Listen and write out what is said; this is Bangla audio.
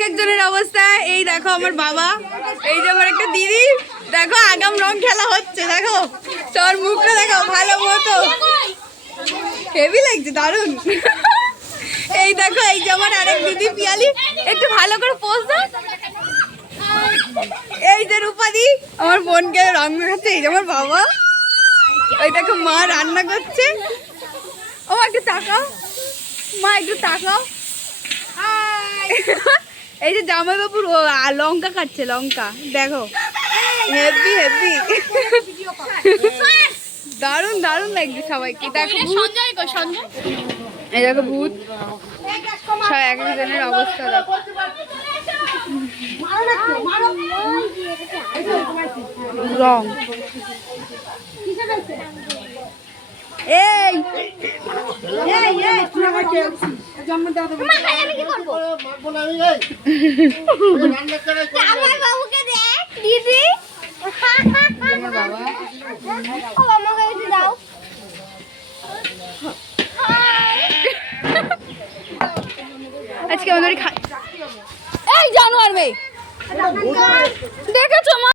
এক একজনের অবস্থা। এই দেখো আমার বাবা, এই যে আমার একটা দিদি, দেখো আগাম রং খেলা হচ্ছে, দেখো তোর মুখটা দেখো ভালো মতো, হেভি লাগছে, দারুণ। এই দেখো এই যে আমার আরেক দিদি পিয়ালি, একটু ভালো করে পোজ দাও। এই যে রূপাদি আমার বোনকে রং দেখাচ্ছে, এই যে আমার বাবা, ওই দেখো মা রান্না করছে। ও একটু তাকাও মা, একটু তাকাও। এই যে জামাইবাবুর লঙ্কা কাটছে, লঙ্কা দেখো, হেভি হেভি, দারুণ দারুণ লাগছে সবাইকে। দেখো এই দেখো ভূত, সব এক একজনের অবস্থা দেখো। রং এই এই এই তুই আমাকে জন্ম দাও দেব, আমি কি করব? মারবো না আমি। এই রান্না করে আমার বাবুকে দে দিদি, আমার বাবা ও আমাকে একটু দাও। আজকে আমাদের এই জানোয়ার মেয়ে দেখেছো মা?